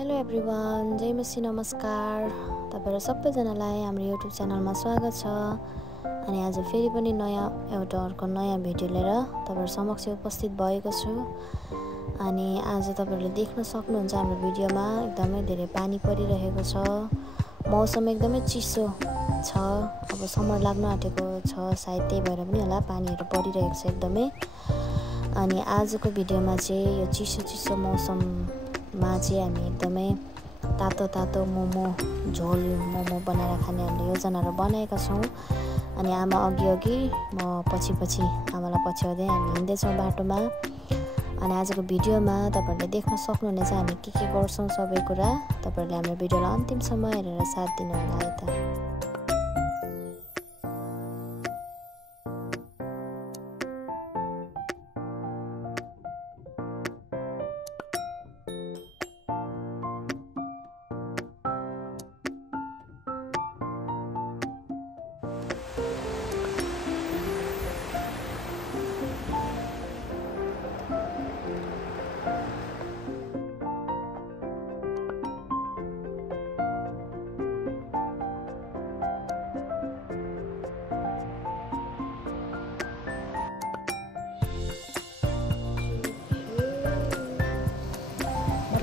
Hello everyone, जय मसी, नमस्कार। तपाईहरु सबैजनालाई हाम्रो युट्युब च्यानलमा स्वागत छ। अनि आज फेरि पनि अर्को नयाँ भिडियो लिएर तपाईहरु समक्ष उपस्थित भएको छु। अनि आज तपाईहरुले देख्न सक्नुहुन्छ हाम्रो भिडियोमा एकदमै धेरै पानी परिरहेको छ। मौसम एकदमै चिसो छ। अब समर लाग्न आँटेको छ, सायद त्यही भएर पनि होला पानीहरु परिरहेको छ एकदमै। अनि आजको भिडियोमा चाहिँ यो चिसो मौसममा चाहिँ हामी एकदमै तातो मोमो झोल मोमो बनाएर खाने हामीले योजनाहरू बनाएका छौँ। अनि आमा अघि म पछि आमालाई पछ्याउँदै हामी हिँड्दैछौँ बाटोमा। अनि आजको भिडियोमा तपाईहरुले देख्न सक्नुहुनेछ हामी के गर्छौँ सबै कुरा। तपाईहरुले हाम्रो भिडियोलाई अन्तिमसम्म हेरेर साथ दिनुहोला है त।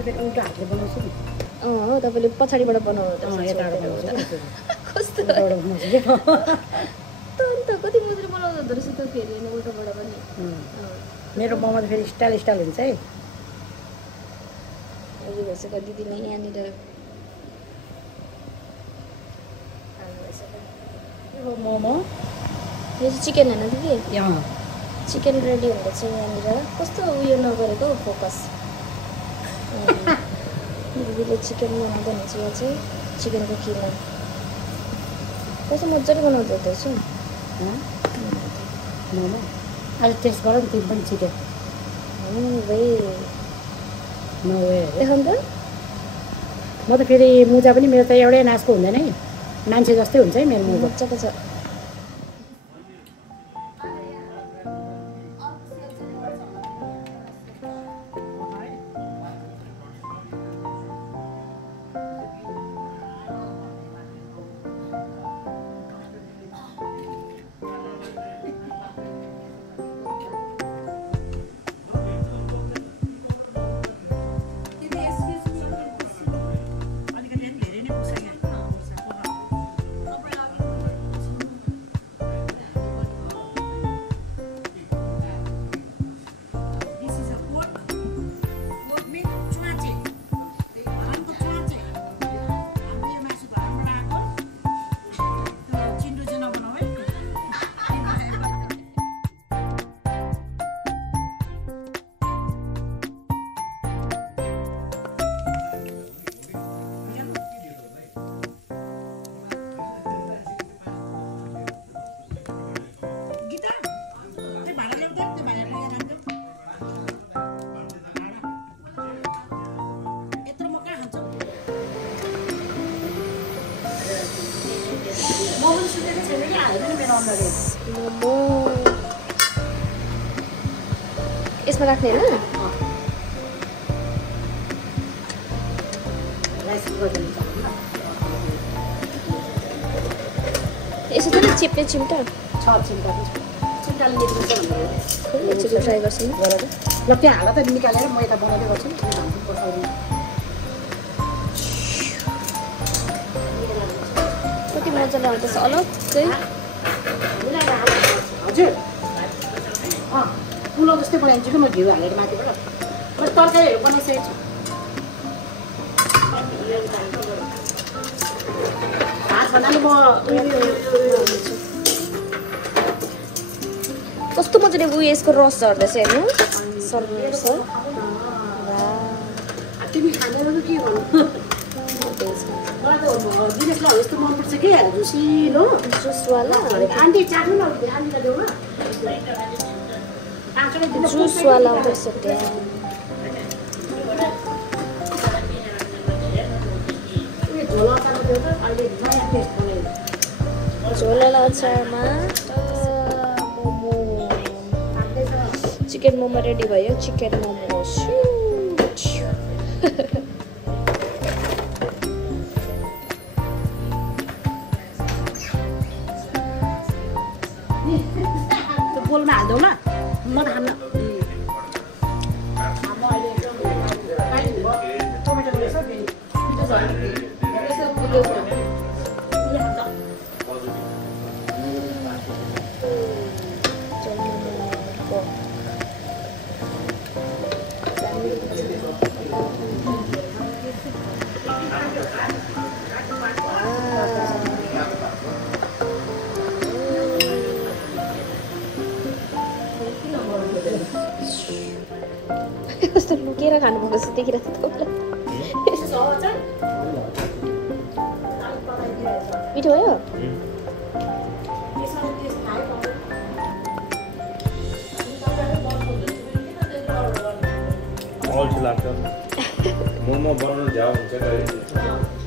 उल्टा हातले बनाउँछु नि। तपाईले पछाडिबाट बनाउनु कस्तो कति मजाले बनाउँदो रहेछ त फेरि उल्टाबाट पनि। मेरो मोमो त फेरि स्टाइल हुन्छ है। अघि भइसक्यो दिदीले यहाँनिर मोमो यो चाहिँ चिकन होइन दिदी? चिकन रेडी हुँदैछ यहाँनिर। कस्तो उयो नगरेको फोकस। दिदीले चिकन बनाउँदै हुनुहुन्छ। यहाँ चाहिँ चिकनको किमा कस्तो मजाले बनाउँदो रहेछ मोमो। अहिले टेस्ट गर नि तिमी पनि चिकन। देखाउनु त। म त फेरि मुजा पनि मेरो त एउटै नाचको हुँदैन है, मान्छे जस्तै हुन्छ है मेरो मुजा। मजाको छ। मोमो यसमा राख्ने होइन? यसो त चिप्ने चिम्टा एकचोटि ट्राई गर्छु नि। ल त्यहाँ हाल त निकालेर म यता बनाउँदै गर्छु। कति मजाले आउँदैछ अलग्गै। हजुर पुलाउ जस्तै बनाइदिन्छु कि म घिउ हालेर माथिबाट। मैले तरकारीहरू बनाइसकेको छु। भात भन्नाले म कस्तो मजाले उयो यसको रस झर्दैछ हेर्नु। सर तिमी खानेर के गर्नु? दिनेशलाई हो यस्तो मनपर्छ कि झुसिलो जुसवाला। आन्टी चाख्नु न, आन्टीलाई देऊ न। जुसवाला आउँदैछ त्यहाँ। झोला अचारमा मोमो चिकन मोमो रेडी भयो। चिकन मोमो बोलमा हाल्दौ ल म त खान्न कस्तो लुकेर खानुभएको जस्तो देखिरहेको छ तपाईँलाई मिठो भयो अल्छी लाग्छ मोमो बनाउनु झ्याउ हुन्छ